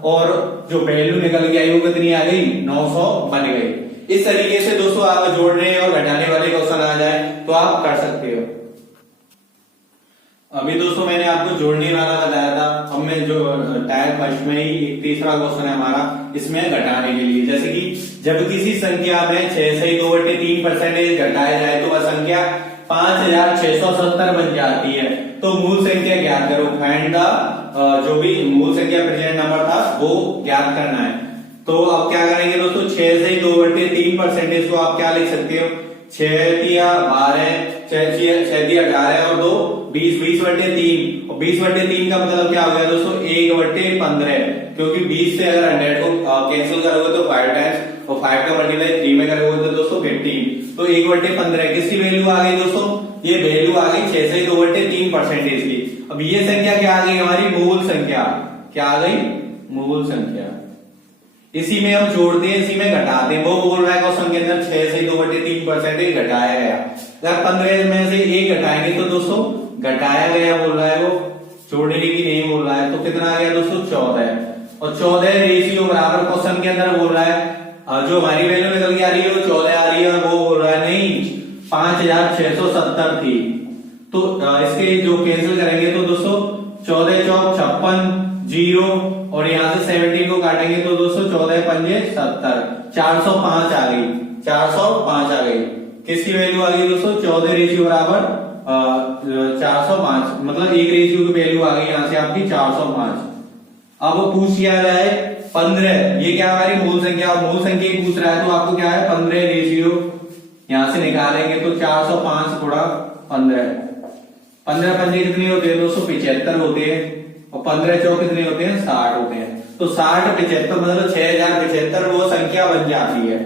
और जो वैल्यू निकल के आई वो कितनी आ गई, 900 बन गई। इस तरीके से दोस्तों आप जोड़ने और घटाने वाले क्वेश्चन आ जाए तो आप कर सकते हो। अभी दोस्तों मैंने आपको जोड़ने वाला बताया था, अब मैं जो टाइप फर्स्ट में ही एक तीसरा क्वेश्चन है हमारा, इसमें घटाने के लिए। जैसे कि जब किसी संख्या में 6 से 2/3% घटाया जाए तो वह संख्या 5670 बन जाती है। तो मूल संख्या ज्ञात करो, फाइंड द जो भी मूल संख्या प्रेजेंट नंबर था वो ज्ञात करना है। तो अब क्या करेंगे दोस्तों, 6 से 2/3% को आप क्या लिख सकते हो, 6 तिया 12, 6 तिया 18 और 2 20, 20/3। और 20/3 का मतलब क्या हो गया दोस्तों, 1/15, क्योंकि 20 से अगर 100 को कैंसिल करोगे तो 5 टाइम्स, और 5 का मल्टीप्लाई 3 में करोगे तो दोस्तों 15। तो 1/15 किसकी वैल्यू आ गई दोस्तों, ये वैल्यू आ गई 6 से 2/3% की। अब ये संख्या क्या आ गई हमारी, मूल संख्या। क्या आ गई, मूल संख्या। इसी में हम जोड़ते हैं, इसी में घटाते हैं। वो बोल रहा है क्वेश्चन के अंदर 6 से 2/3% घटाया गया। अगर 15 में से 1 घटाएंगे तो दोस्तों घटाया गया बोल रहा है, वो जोड़ने की नहीं बोल रहा है। तो कितना आ गया दोस्तों, 14। और 14 रेशियो बराबर क्वेश्चन के अंदर बोल रहा है, जो हमारी वैल्यू निकल के आ रही है वो 14 आ रही है, और वो बोल रहा है नहीं 5670 थी। तो इसके जो कैंसिल करेंगे तो दोस्तों 14 चौक 56, 0, और यहाँ से 17 को काटेंगे तो दोस्तों 14 पंजे 70, 405 आ गई, 405 आ गई। किसकी वैल्यू आ गई दोस्तों, 14 रेशियो बराबर 405, मतलब एक रेशियो की वैल्यू आ गई यहाँ से आपकी 405। अब वो पूछ किया गया है 15, ये क्या हमारी मूल संख्या, मूल संख्या पूछ रहा है, तो आपको क्या है 15 रेशियो यहां से निकालेंगे तो 405 गुणा 15, 15 पंजे कितने होते हैं दोस्तों, 75 होते हैं, और 15 चौक कितने होते हैं, 60 होते हैं। तो 60 75 मतलब 6075 वो संख्या बन जाती है।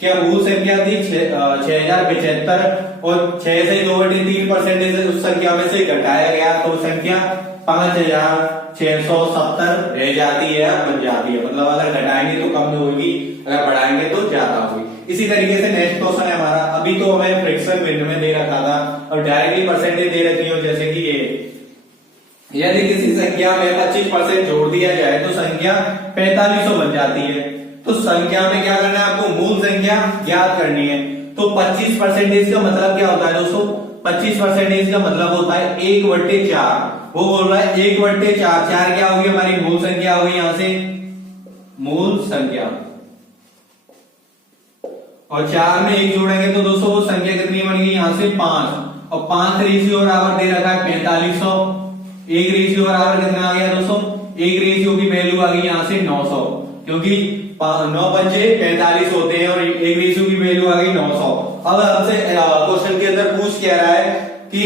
क्या मूल संख्या थी 6075, और 6 से 2/3% उस संख्या में से घटाया गया तो संख्या 5670 रह जाती है, बन जाती है। मतलब अगर घटाएंगे तो कम होगी, अगर बढ़ाएंगे तो ज्यादा होगी। इसी तरीके से नेक्स्ट क्वेश्चन है हमारा। अभी तो हमें फ्रैक्शन में दे रखा था और डायरेक्टली परसेंटेज दे रखी हो, जैसे कि ये यदि किसी संख्या में 25% जोड़ दिया जाए तो संख्या 4500 बन जाती है। तो संख्या में क्या करना है आपको, मूल संख्या ज्ञात करनी है। तो 25% का मतलब क्या होता है दोस्तों, 25% का मतलब होता है 1/4। वो बोल रहा है 1/4, 4 क्या होगी हमारी मूल संख्या होगी, यहां से मूल संख्या, और 4 में 1 जोड़ेंगे तो दोस्तों वो संख्या कितनी बन गई, यहां से 5, और 5 रेशियो बराबर दे रखा है 4500। 1 रेशियो बराबर कितना आ गया दोस्तों, 1 रेशियो की वैल्यू आ गई यहां से 900, क्योंकि 9 पंजे 45 होते हैं और 1 रेशियो की वैल्यू आ गई 900। अब हमसे क्वेश्चन के अंदर पूछ क्या रहा है कि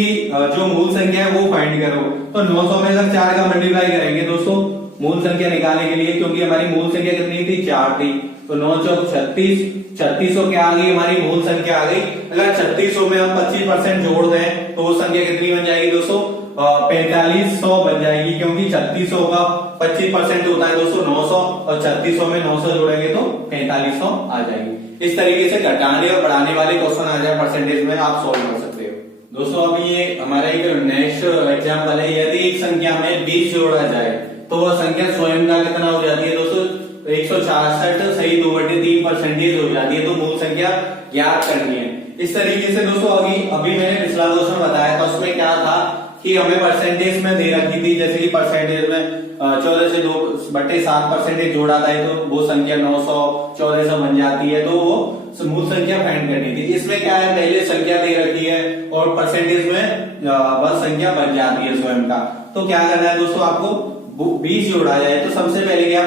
जो मूल संख्या है वो फाइंड करो। तो 900 में अगर 4 का मल्टीप्लाई करेंगे दोस्तों मूल संख्या निकालने के लिए, क्योंकि हमारी मूल संख्या कितनी थी, 4 थी, तो 9 चौक 36, 3600 क्या आ गई हमारी मूल संख्या आ गई। अगर 3600 में हम 25% जोड़ दें तो वो संख्या कितनी बन जाएगी दोस्तों, 4500 बन जाएगी, क्योंकि 3600 का 25% होता है दोस्तों 900, और 3600 में 900 जोड़ेंगे तो 4500 आ जाएगी। इस तरीके से घटाने और बढ़ाने वाले क्वेश्चन आ जाए परसेंटेज में, आप सॉल्व कर सकते हो दोस्तों। अभी ये हमारा एक नेक्स्ट एग्जांपल है। यदि एक संख्या में 20 जोड़ा जाए तो वह संख्या स्वयं का कितना हो जाती है दोस्तों, 166 सही 2/3% हो जाती है। तो मूल संख्या ज्ञात करनी है। इस तरीके से दोस्तों अभी मैंने पिछला क्वेश्चन बताया था, उसमें क्या था कि हमें परसेंटेज में दे रखी थी, जैसे कि परसेंटेज में 14 से 2/7% जोड़ा था तो वो संख्या 900 1400 बन जाती है। तो वो मूल संख्या फाइंड करनी थी। इसमें क्या है, पहले संख्या दे रखी है और परसेंटेज में वह संख्या बन जाती है स्वयं का। तो क्या करना है दोस्तों, आपको 20 जोड़ा जाए तो सबसे पहले क्या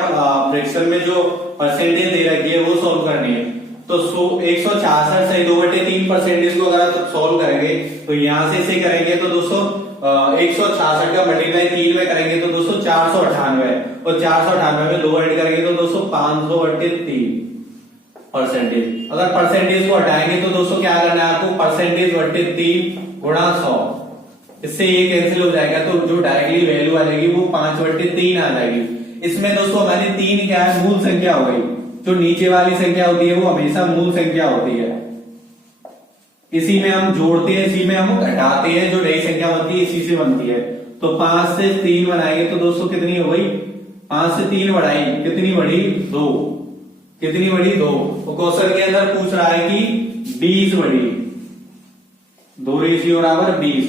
फ्रैक्शन में जो परसेंटेज दे रखी है वो सोल्व करनी है। तो 166 से 2/3% को अगर आप सोल्व करेंगे तो यहां से इसे करेंगे तो दोस्तों 166 का मल्टीप्लाई 3 में करेंगे तो दोस्तों 498, और 498 में 2 ऐड करेंगे तो दोस्तों 500/3%। अगर परसेंटेज को हटाएंगे तो दोस्तों क्या करना है आपको, परसेंटेज बटे 3 गुणा 100, इससे ये कैंसिल हो जाएगा। तो जो डायरेक्टली वैल्यू आ जाएगी वो 5/3 आ जाएगी। इसमें दोस्तों हमारी 3 क्या है, मूल संख्या हो गई। जो नीचे वाली संख्या होती है वो हमेशा मूल संख्या होती है, इसी में हम जोड़ते हैं, इसी में हम घटाते हैं, जो नई संख्या बनती है इसी से बनती है। तो 5 से 3 बनाएंगे तो दोस्तों कितनी हो गई, 5 से 3 बढ़ाई कितनी बढ़ी, 2, कितनी बढ़ी 2। तो क्वेश्चन के अंदर पूछ रहा है कि 20 बढ़ी, 2 रेशियो बराबर 20,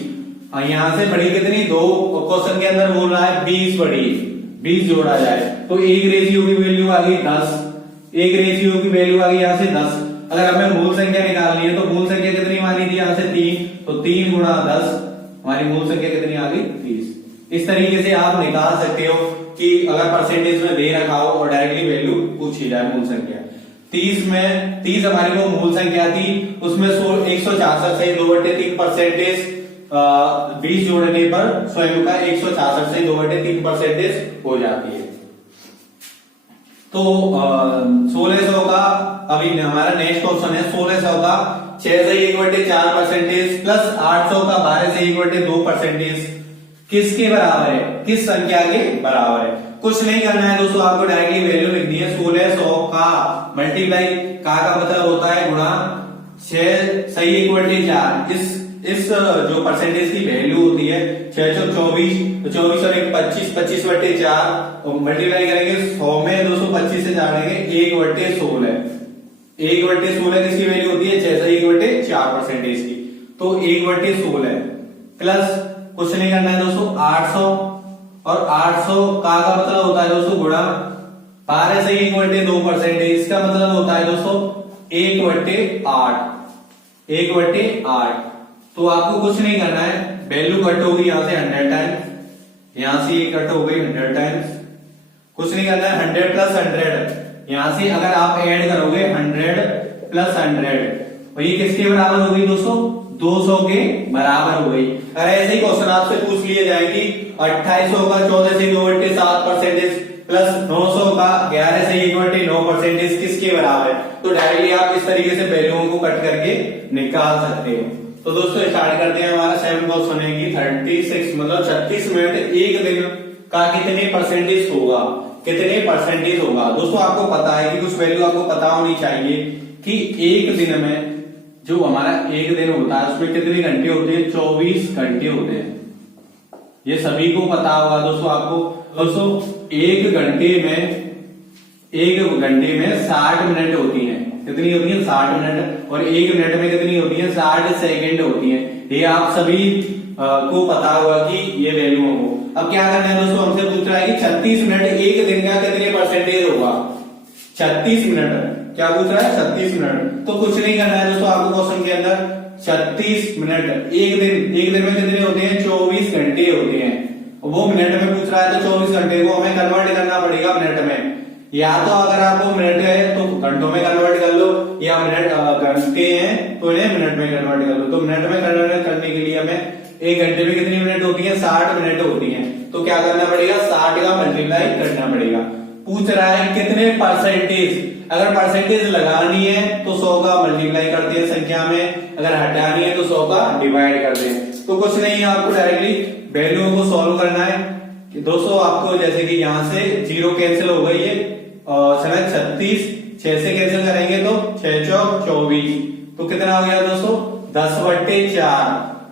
और यहां से बढ़ी कितनी 2, और क्वेश्चन के अंदर बोल रहा है 20 बढ़ी, 20 जोड़ा जाए तो 1 रेशियो की वैल्यू आ गई 10, 1 रेशियो की वैल्यू आ गई यहां से 10। अगर हमें मूल संख्या निकालनी है तो मूल संख्या कितनी मानी थी यहां से 3, तो 3 गुणा 10 हमारी मूल संख्या कितनी आ गई 30। इस तरीके से आप निकाल सकते हो कि अगर परसेंटेज में दे रखा हो और डायरेक्टली वैल्यू पूछी जाए मूल संख्या। 30 हमारी वो मूल संख्या थी, उसमें 166 से 2/3% 20 जोड़ने पर स्वयं का 166 से 2/3% हो जाती है। तो 1600 का अभी हमारा नेक्स्ट क्वेश्चन है। 1600 का 6 से 1/4% प्लस 800 का 12 से 1/2% किसके बराबर है, किस संख्या के बराबर है। कुछ नहीं करना है दोस्तों, आपको डायरेक्टली वैल्यू लिखनी है। 1600 का मल्टीप्लाई का मतलब होता है गुणा 6 सही 1/4। इस जो परसेंटेज की वैल्यू होती है 6 चौक 24, 24 और 1 25, 25/4 मल्टीप्लाई करेंगे 100 में 225 से जानेंगे 1/16। 1/16 किसकी वैल्यू होती है, 6 से 1/4% की, तो 1/16 प्लस कुछ नहीं करना है दोस्तों 800, और 800 का मतलब होता है दोस्तों गुणा 12 से 1/2%, इसका मतलब होता है दोस्तों 1/8। 1/8 तो आपको कुछ नहीं करना है, वैल्यू कट होगी यहां से 100 टाइम्स, यहां से ये कट हो गई 100 टाइम्स। कुछ नहीं करना है, 100 प्लस 100 यहां से अगर आप ऐड करोगे 100 प्लस 100 और ये किसके बराबर हो गई दोस्तों, 200 के बराबर हो गई। अगर ऐसे ही क्वेश्चन आपसे पूछ लिए जाएंगे 2800 का 14 से 2/7% प्लस 900 का 11 से 1/9% किसके बराबर है, तो डायरेक्टली आप इस तरीके से वैल्यूओं को कट करके निकाल सकते हो। तो दोस्तों स्टार्ट करते हैं। हमारा 7 क्वेश्चन है कि 36 मतलब 36 मिनट एक दिन का कितने परसेंटेज होगा, कितने परसेंटेज होगा। दोस्तों आपको पता है कि कुछ वैल्यू आपको पता होनी चाहिए कि एक दिन में जो हमारा एक दिन होता है उसमें कितने घंटे होते हैं, 24 घंटे होते हैं। ये सभी को पता होगा दोस्तों आपको। दोस्तों एक घंटे में 60 मिनट होती हैं। कितनी होती है, 60 मिनट। और एक मिनट में कितनी होती है, 60 सेकंड होती है। ये आप सभी को पता होगा कि ये वैल्यू हो। अब क्या करना है दोस्तों, हमसे पूछ रहा है कि 36 मिनट एक दिन का कितने परसेंटेज होगा। 36 मिनट क्या पूछ रहा है, 36 मिनट। तो कुछ नहीं करना है दोस्तों आपको क्वेश्चन के अंदर। 36 मिनट एक दिन में कितने होते हैं, 24 घंटे होते हैं। वो मिनट में पूछ रहा है तो 24 घंटे को हमें कन्वर्ट करना पड़ेगा मिनट में। या तो अगर आपको मिनट है तो घंटों में कन्वर्ट कर लो, या मिनट घंटे हैं तो इन्हें मिनट में कन्वर्ट कर लो। तो मिनट में कन्वर्ट करने के लिए हमें एक घंटे में कितनी मिनट होती है, 60 मिनट होती है। तो क्या करना पड़ेगा, 60 का मल्टीप्लाई करना पड़ेगा। पूछ रहा है कितने परसेंटेज। अगर परसेंटेज लगानी है तो 100 का मल्टीप्लाई करते हैं संख्या में, अगर हटानी है तो 100 का डिवाइड करते हैं। तो कुछ नहीं है, आपको डायरेक्टली वैल्यू को सॉल्व करना है। कि दोस्तों आपको जैसे कि यहां से 0 कैंसिल हो गई है और 36 6 से कैंसिल करेंगे तो 6 चौक 24। तो कितना हो गया दोस्तों, 10/4।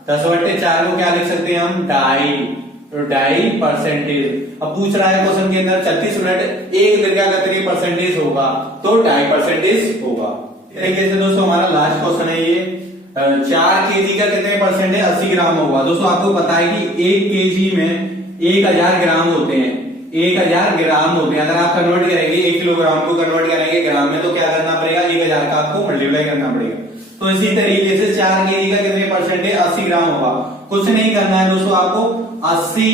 10/4 को क्या लिख सकते हैं हम, 2.5। तो 2.5 परसेंटेज। अब पूछ रहा है क्वेश्चन के अंदर 36 मिनट एक दिन का कितनी परसेंटेज होगा, तो 2.5 परसेंटेज होगा। तरीके से दोस्तों हमारा लास्ट क्वेश्चन है ये 4 केजी का कितने परसेंट है, 80 ग्राम होगा। दोस्तों आपको पता है कि 1 केजी में 1000 ग्राम होते हैं। 1000 ग्राम होते हैं। अगर आप कन्वर्ट करेंगे 1 किलोग्राम को कन्वर्ट करेंगे ग्राम में तो क्या करना पड़ेगा, 1000 का आपको मल्टीप्लाई करना पड़ेगा। तो इसी तरीके से 4 केजी का कितने परसेंट है, 80 ग्राम होगा। कुछ नहीं करना है दोस्तों आपको, 80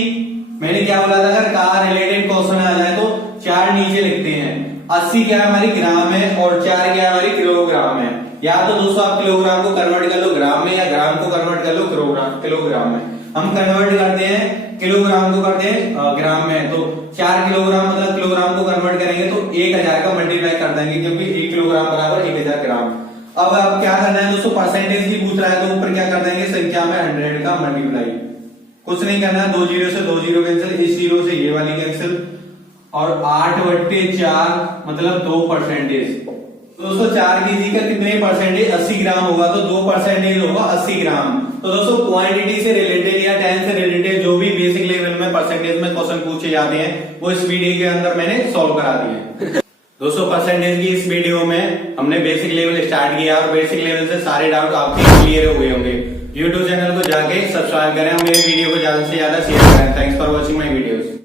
मैंने क्या बोला था, अगर का रिलेटेड क्वेश्चन आ जाए तो 4 नीचे लिखते हैं। 80 क्या हमारी ग्राम है और 4 क्या हमारी किलोग्राम है। या तो दोस्तों आप किलोग्राम को कन्वर्ट कर लो ग्राम में, या ग्राम को कन्वर्ट कर लो किलोग्राम में। हम कन्वर्ट करते हैं किलोग्राम को करते हैं ग्राम में। तो 4 किलोग्राम मतलब किलोग्राम को कन्वर्ट करेंगे तो 1000 का मल्टीप्लाई कर देंगे, क्योंकि 1 किलोग्राम बराबर 1000 ग्राम। अब क्या करना है दोस्तों, परसेंटेज की पूछ रहा है तो ऊपर क्या कर देंगे, संख्या में 100 का मल्टीप्लाई। कुछ नहीं करना है, 2 0 से 2 0 कैंसिल, इस 0 से ये वाली कैंसिल, और 8/4 मतलब 2 परसेंटेज। दोस्तों 4 केजी का कितने परसेंटेज, 80 ग्राम होगा। तो 2 परसेंटेज होगा 80 ग्राम। तो दोस्तों क्वांटिटी से रिलेटेड या टाइम से रिलेटेड जो भी बेसिक लेवल में परसेंटेज में क्वेश्चन पूछे जाते हैं वो इस वीडियो के अंदर मैंने सॉल्व करा दिए। दोस्तों परसेंटेज की इस वीडियो में हमने बेसिक लेवल स्टार्ट किया और बेसिक लेवल से सारे डाउट आपके क्लियर हो गए होंगे। यूट्यूब चैनल को जाके सब्सक्राइब करें और मेरे वीडियो को ज्यादा से ज्यादा शेयर करें। Thanks for watching my videos.